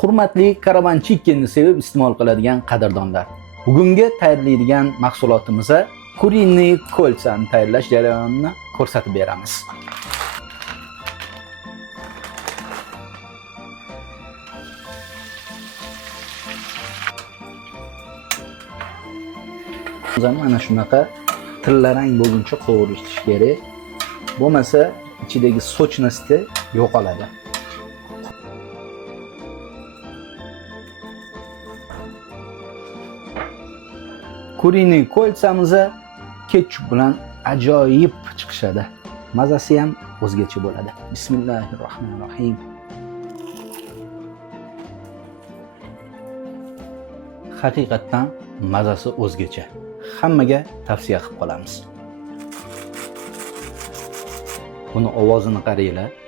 Hurmatli karavan chikkenni sevib iste'mol qiladigan qadrdonlar, bugungi tayyorlaydigan mahsulotimiz kuriy kolsani tayyorlash jarayonini ko'rsatib beramiz. Mana shunaqa tillarang bo'lguncha qovurish kerak. Bo'lmasa ichidagi sochnosti yo'qoladi. Kuriyning kolsamiz ketchup bilan ajoyib chiqishadi. Mazasi ham o'zgacha bo'ladi. Bismillahirrohmanirrohim. Haqiqatan mazasi o'zgacha. Hammaga tavsiya qilib qolamiz. Buni ovozini qaranglar.